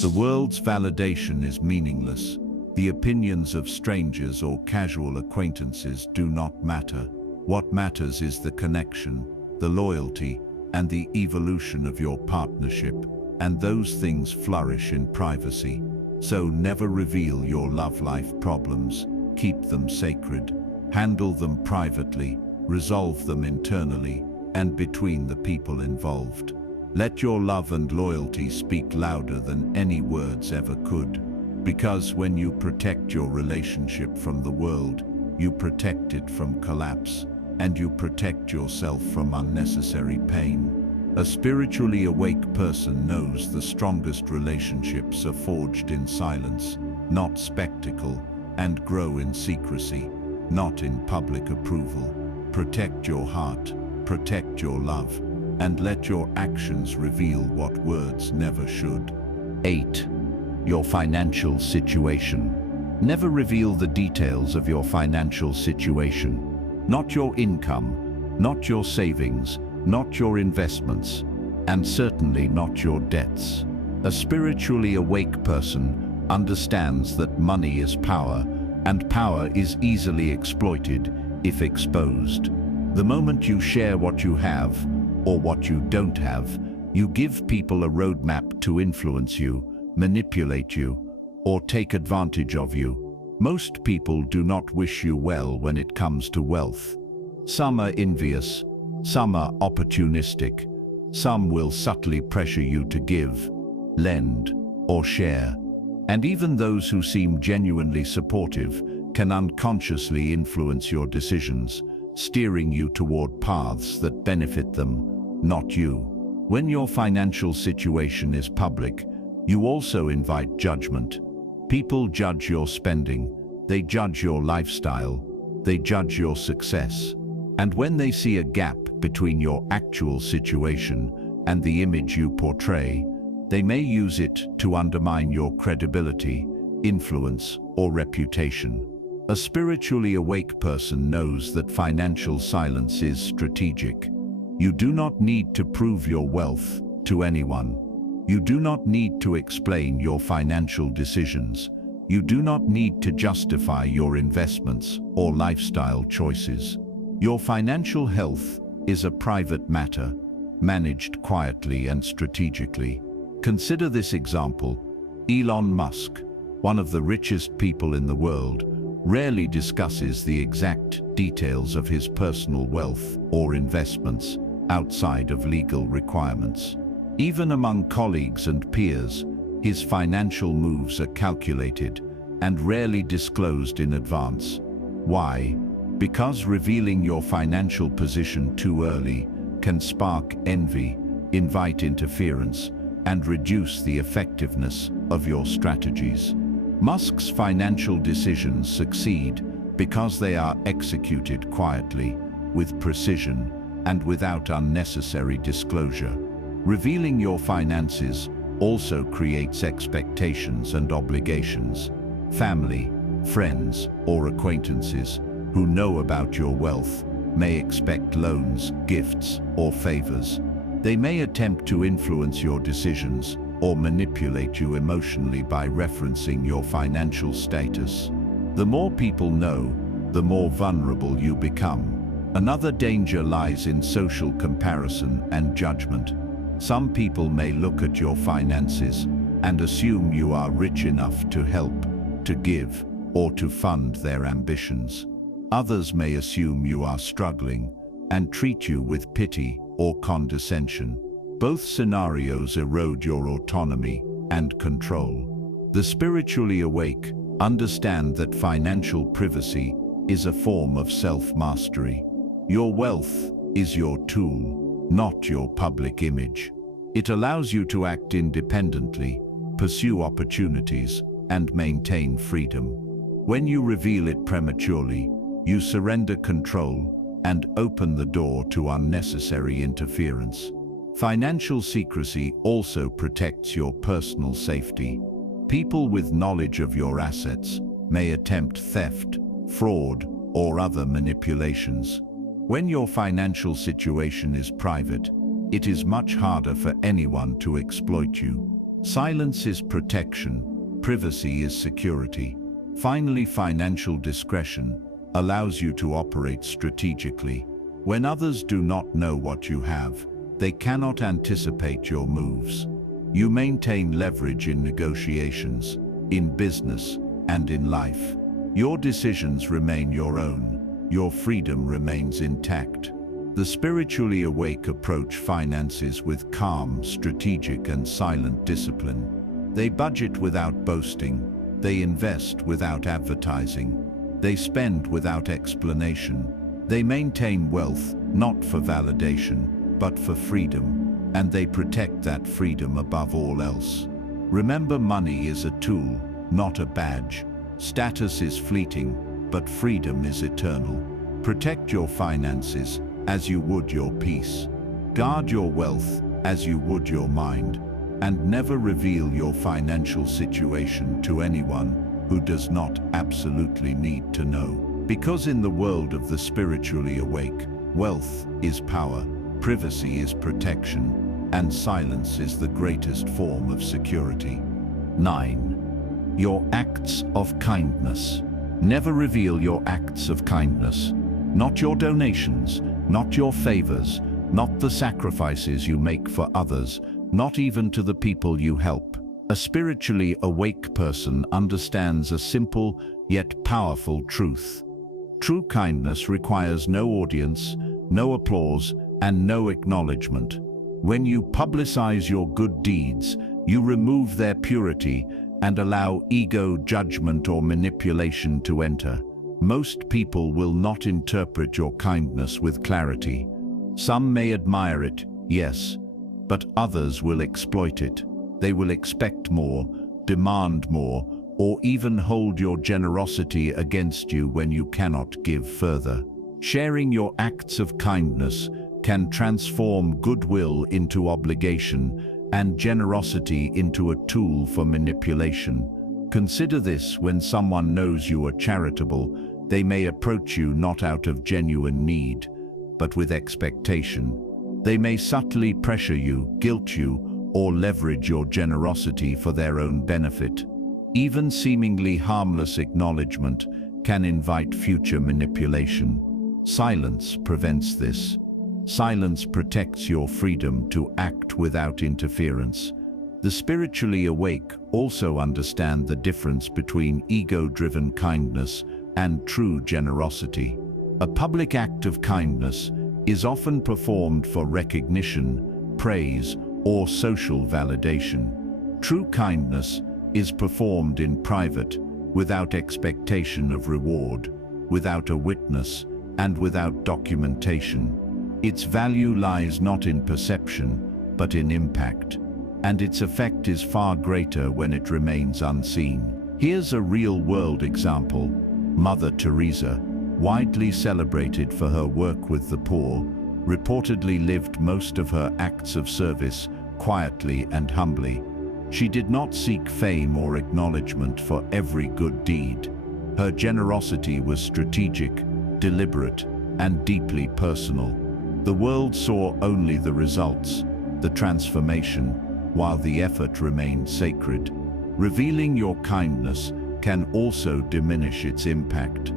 The world's validation is meaningless. The opinions of strangers or casual acquaintances do not matter. What matters is the connection, the loyalty, and the evolution of your partnership, and those things flourish in privacy. So never reveal your love life problems. Keep them sacred. Handle them privately, resolve them internally, and between the people involved. Let your love and loyalty speak louder than any words ever could. Because when you protect your relationship from the world, you protect it from collapse, and you protect yourself from unnecessary pain. A spiritually awake person knows the strongest relationships are forged in silence, not spectacle, and grow in secrecy, not in public approval. Protect your heart, protect your love, and let your actions reveal what words never should. 8. Your financial situation. Never reveal the details of your financial situation. Not your income, not your savings, not your investments, and certainly not your debts. A spiritually awake person understands that money is power, and power is easily exploited if exposed. The moment you share what you have, or what you don't have, you give people a roadmap to influence you, manipulate you, or take advantage of you. Most people do not wish you well when it comes to wealth. Some are envious, some are opportunistic, some will subtly pressure you to give, lend, or share. And even those who seem genuinely supportive can unconsciously influence your decisions, steering you toward paths that benefit them, not you. When your financial situation is public, you also invite judgment. People judge your spending, they judge your lifestyle, they judge your success. And when they see a gap between your actual situation and the image you portray, they may use it to undermine your credibility, influence, or reputation. A spiritually awake person knows that financial silence is strategic. You do not need to prove your wealth to anyone. You do not need to explain your financial decisions. You do not need to justify your investments or lifestyle choices. Your financial health is a private matter, managed quietly and strategically. Consider this example. Elon Musk, one of the richest people in the world, rarely discusses the exact details of his personal wealth or investments outside of legal requirements. Even among colleagues and peers, his financial moves are calculated and rarely disclosed in advance. Why? Because revealing your financial position too early can spark envy, invite interference, and reduce the effectiveness of your strategies. Musk's financial decisions succeed because they are executed quietly, with precision, and without unnecessary disclosure. Revealing your finances also creates expectations and obligations. Family, friends, or acquaintances who know about your wealth may expect loans, gifts, or favors. They may attempt to influence your decisions or manipulate you emotionally by referencing your financial status. The more people know, the more vulnerable you become. Another danger lies in social comparison and judgment. Some people may look at your finances and assume you are rich enough to help, to give, or to fund their ambitions. Others may assume you are struggling and treat you with pity or condescension. Both scenarios erode your autonomy and control. The spiritually awake understand that financial privacy is a form of self-mastery. Your wealth is your tool, not your public image. It allows you to act independently, pursue opportunities, and maintain freedom. When you reveal it prematurely, you surrender control and open the door to unnecessary interference. Financial secrecy also protects your personal safety. People with knowledge of your assets may attempt theft, fraud, or other manipulations. When your financial situation is private, it is much harder for anyone to exploit you. Silence is protection, privacy is security. Finally, financial discretion allows you to operate strategically. When others do not know what you have, they cannot anticipate your moves. You maintain leverage in negotiations, in business, and in life. Your decisions remain your own. Your freedom remains intact. The spiritually awake approach finances with calm, strategic, and silent discipline. They budget without boasting. They invest without advertising. They spend without explanation. They maintain wealth, not for validation, but for freedom, and they protect that freedom above all else. Remember, money is a tool, not a badge. Status is fleeting, but freedom is eternal. Protect your finances as you would your peace. Guard your wealth as you would your mind, and never reveal your financial situation to anyone who does not absolutely need to know. Because in the world of the spiritually awake, wealth is power, privacy is protection, and silence is the greatest form of security. 9. Your acts of kindness. Never reveal your acts of kindness. Not your donations, not your favors, not the sacrifices you make for others, not even to the people you help. A spiritually awake person understands a simple yet powerful truth. True kindness requires no audience, no applause, and no acknowledgement. When you publicize your good deeds, you remove their purity and allow ego, judgment, or manipulation to enter. Most people will not interpret your kindness with clarity. Some may admire it, yes, but others will exploit it. They will expect more, demand more, or even hold your generosity against you when you cannot give further. Sharing your acts of kindness can transform goodwill into obligation and generosity into a tool for manipulation. Consider this: when someone knows you are charitable, they may approach you not out of genuine need, but with expectation. They may subtly pressure you, guilt you, or leverage your generosity for their own benefit. Even seemingly harmless acknowledgement can invite future manipulation. Silence prevents this. Silence protects your freedom to act without interference. The spiritually awake also understand the difference between ego-driven kindness and true generosity. A public act of kindness is often performed for recognition, praise, or social validation. True kindness is performed in private, without expectation of reward, without a witness, and without documentation. Its value lies not in perception, but in impact, and its effect is far greater when it remains unseen. Here's a real-world example. Mother Teresa, widely celebrated for her work with the poor, reportedly lived most of her acts of service quietly and humbly. She did not seek fame or acknowledgement for every good deed. Her generosity was strategic, deliberate, and deeply personal. The world saw only the results, the transformation, while the effort remained sacred. Revealing your kindness can also diminish its impact.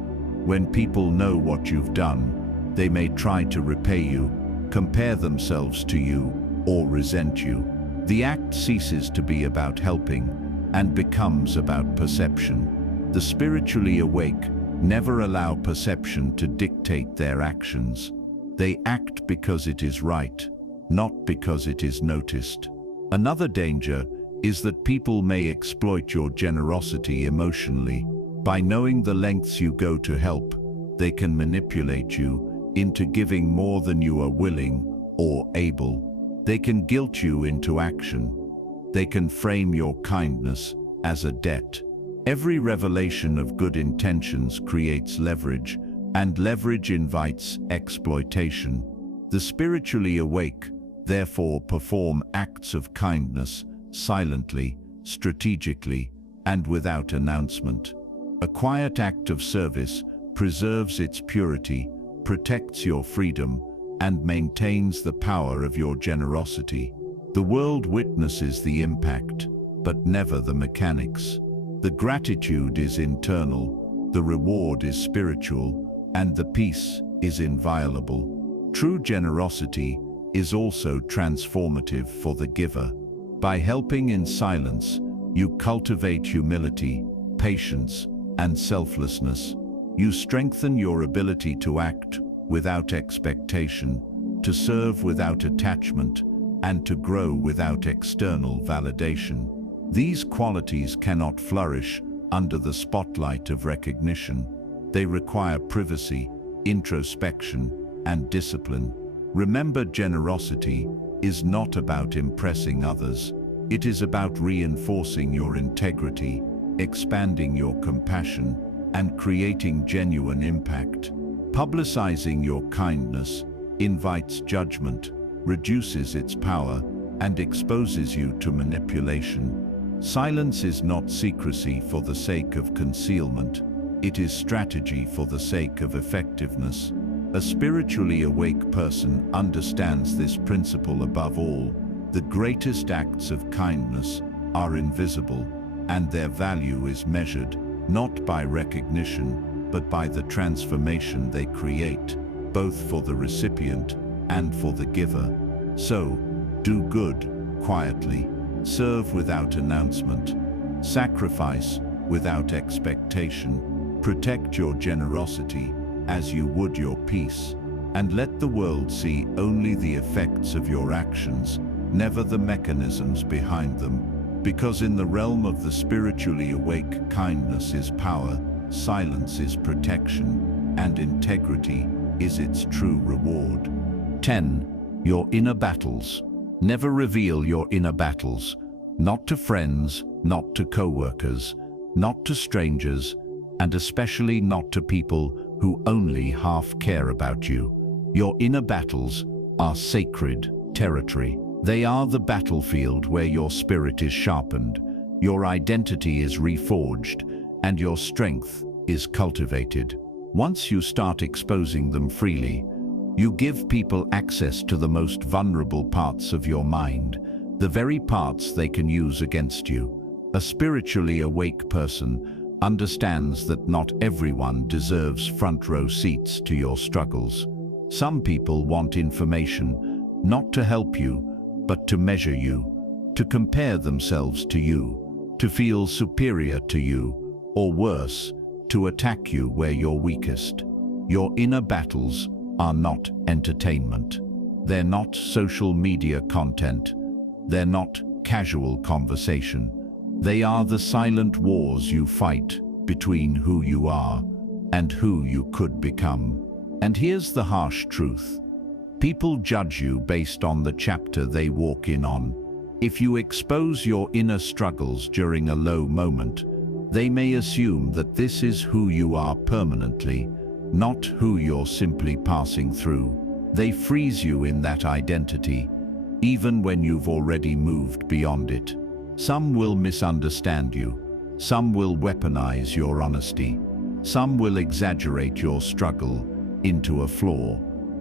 When people know what you've done, they may try to repay you, compare themselves to you, or resent you. The act ceases to be about helping and becomes about perception. The spiritually awake never allow perception to dictate their actions. They act because it is right, not because it is noticed. Another danger is that people may exploit your generosity emotionally. By knowing the lengths you go to help, they can manipulate you into giving more than you are willing or able. They can guilt you into action. They can frame your kindness as a debt. Every revelation of good intentions creates leverage, and leverage invites exploitation. The spiritually awake, therefore, perform acts of kindness silently, strategically, and without announcement. A quiet act of service preserves its purity, protects your freedom, and maintains the power of your generosity. The world witnesses the impact, but never the mechanics. The gratitude is internal, the reward is spiritual, and the peace is inviolable. True generosity is also transformative for the giver. By helping in silence, you cultivate humility, patience, and selflessness. You strengthen your ability to act without expectation, to serve without attachment, and to grow without external validation. These qualities cannot flourish under the spotlight of recognition. They require privacy, introspection, and discipline. Remember, generosity is not about impressing others. It is about reinforcing your integrity, expanding your compassion, and creating genuine impact. Publicizing your kindness invites judgment, reduces its power, and exposes you to manipulation. Silence is not secrecy for the sake of concealment. It is strategy for the sake of effectiveness. A spiritually awake person understands this principle above all. The greatest acts of kindness are invisible, and their value is measured not by recognition, but by the transformation they create, both for the recipient and for the giver. So, do good quietly, serve without announcement, sacrifice without expectation, protect your generosity as you would your peace, and let the world see only the effects of your actions, never the mechanisms behind them. Because in the realm of the spiritually awake, kindness is power, silence is protection, and integrity is its true reward. 10. Your inner battles. Never reveal your inner battles. Not to friends, not to co-workers, not to strangers, and especially not to people who only half care about you. Your inner battles are sacred territory. They are the battlefield where your spirit is sharpened, your identity is reforged, and your strength is cultivated. Once you start exposing them freely, you give people access to the most vulnerable parts of your mind, the very parts they can use against you. A spiritually awake person understands that not everyone deserves front-row seats to your struggles. Some people want information, not to help you, but to measure you, to compare themselves to you, to feel superior to you, or worse, to attack you where you're weakest. Your inner battles are not entertainment. They're not social media content. They're not casual conversation. They are the silent wars you fight between who you are and who you could become. And here's the harsh truth. People judge you based on the chapter they walk in on. If you expose your inner struggles during a low moment, they may assume that this is who you are permanently, not who you're simply passing through. They freeze you in that identity, even when you've already moved beyond it. Some will misunderstand you. Some will weaponize your honesty. Some will exaggerate your struggle into a flaw.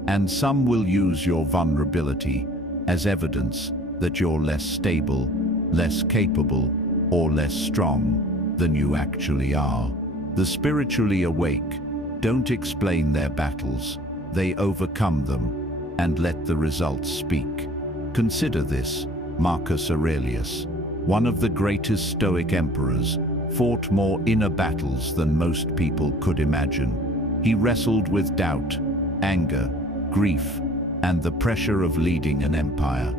And some will use your vulnerability as evidence that you're less stable, less capable, or less strong than you actually are. The spiritually awake don't explain their battles. They overcome them and let the results speak. Consider this. Marcus Aurelius, one of the greatest Stoic emperors, fought more inner battles than most people could imagine. He wrestled with doubt, anger, grief, and the pressure of leading an empire.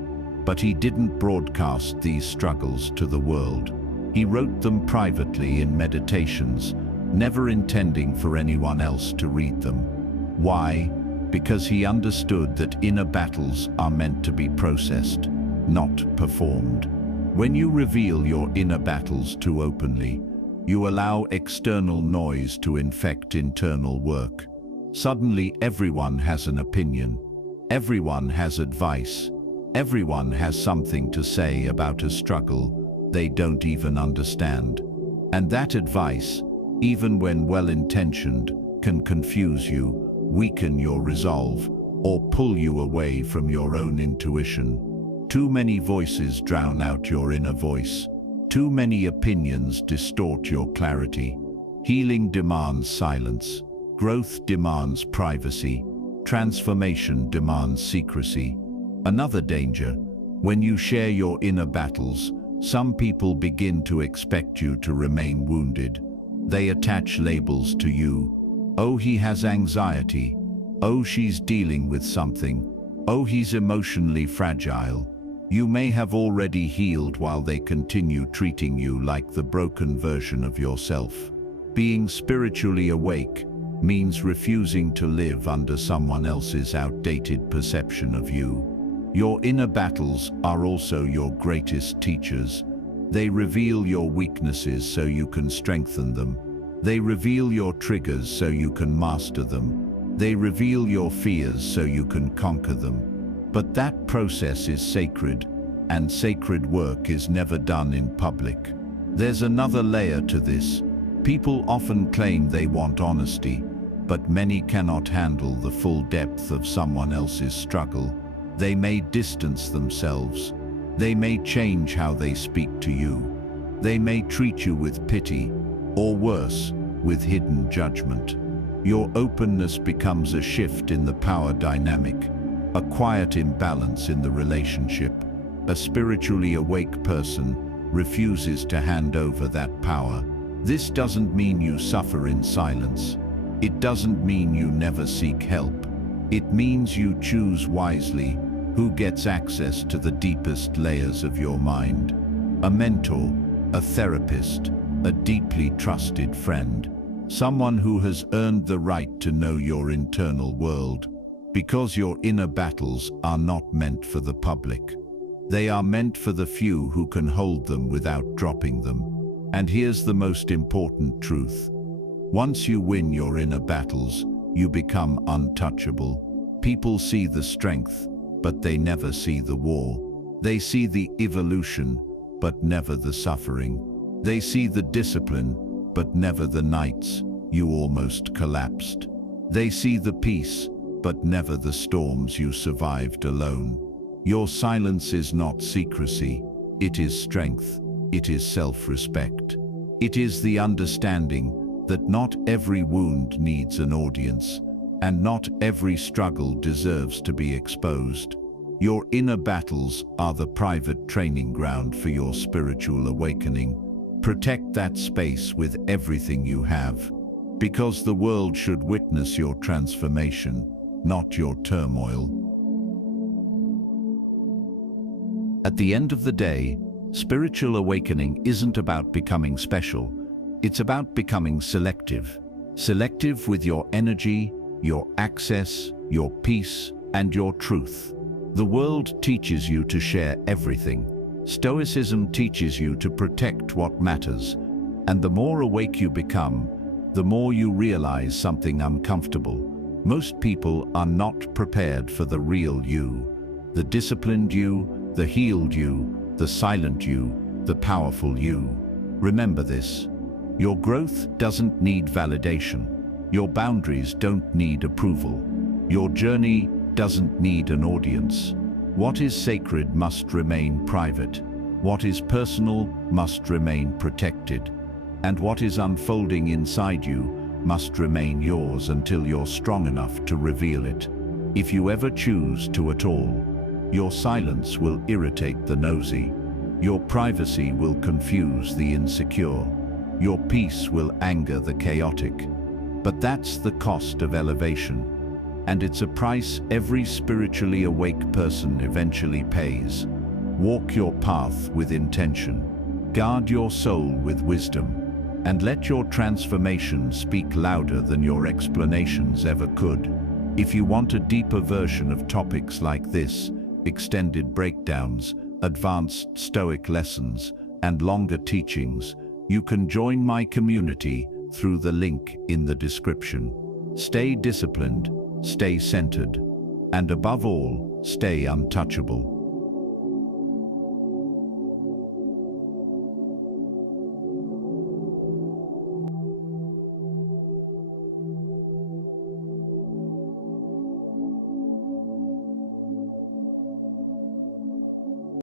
But he didn't broadcast these struggles to the world. He wrote them privately in meditations, never intending for anyone else to read them. Why? Because he understood that inner battles are meant to be processed, not performed. When you reveal your inner battles too openly, you allow external noise to infect internal work. Suddenly, everyone has an opinion. Everyone has advice. Everyone has something to say about a struggle they don't even understand. And that advice, even when well-intentioned, can confuse you, weaken your resolve, or pull you away from your own intuition. Too many voices drown out your inner voice. Too many opinions distort your clarity. Healing demands silence. Growth demands privacy. Transformation demands secrecy. Another danger: when you share your inner battles, some people begin to expect you to remain wounded. They attach labels to you. Oh, he has anxiety. Oh, she's dealing with something. Oh, he's emotionally fragile. You may have already healed while they continue treating you like the broken version of yourself. Being spiritually awake means refusing to live under someone else's outdated perception of you. Your inner battles are also your greatest teachers. They reveal your weaknesses so you can strengthen them. They reveal your triggers so you can master them. They reveal your fears so you can conquer them. But that process is sacred, and sacred work is never done in public. There's another layer to this. People often claim they want honesty, but many cannot handle the full depth of someone else's struggle. They may distance themselves. They may change how they speak to you. They may treat you with pity, or worse, with hidden judgment. Your openness becomes a shift in the power dynamic, a quiet imbalance in the relationship. A spiritually awake person refuses to hand over that power. This doesn't mean you suffer in silence. It doesn't mean you never seek help. It means you choose wisely who gets access to the deepest layers of your mind. A mentor, a therapist, a deeply trusted friend. Someone who has earned the right to know your internal world. Because your inner battles are not meant for the public. They are meant for the few who can hold them without dropping them. And here's the most important truth. Once you win your inner battles, you become untouchable. People see the strength, but they never see the war. They see the evolution, but never the suffering. They see the discipline, but never the nights you almost collapsed. They see the peace, but never the storms you survived alone. Your silence is not secrecy, it is strength, it is self-respect. It is the understanding that not every wound needs an audience, and not every struggle deserves to be exposed. Your inner battles are the private training ground for your spiritual awakening. Protect that space with everything you have, because the world should witness your transformation, not your turmoil. At the end of the day, spiritual awakening isn't about becoming special, it's about becoming selective. Selective with your energy, your access, your peace, and your truth. The world teaches you to share everything. Stoicism teaches you to protect what matters, and the more awake you become, the more you realize something uncomfortable. Most people are not prepared for the real you, the disciplined you, the healed you, the silent you, the powerful you. Remember this: your growth doesn't need validation. Your boundaries don't need approval. Your journey doesn't need an audience. What is sacred must remain private. What is personal must remain protected. And what is unfolding inside you must remain yours until you're strong enough to reveal it. If you ever choose to at all, your silence will irritate the nosy. Your privacy will confuse the insecure. Your peace will anger the chaotic. But that's the cost of elevation. And it's a price every spiritually awake person eventually pays. Walk your path with intention. Guard your soul with wisdom. And let your transformation speak louder than your explanations ever could. If you want a deeper version of topics like this, extended breakdowns, advanced Stoic lessons, and longer teachings, you can join my community through the link in the description. Stay disciplined, stay centered, and above all, stay untouchable.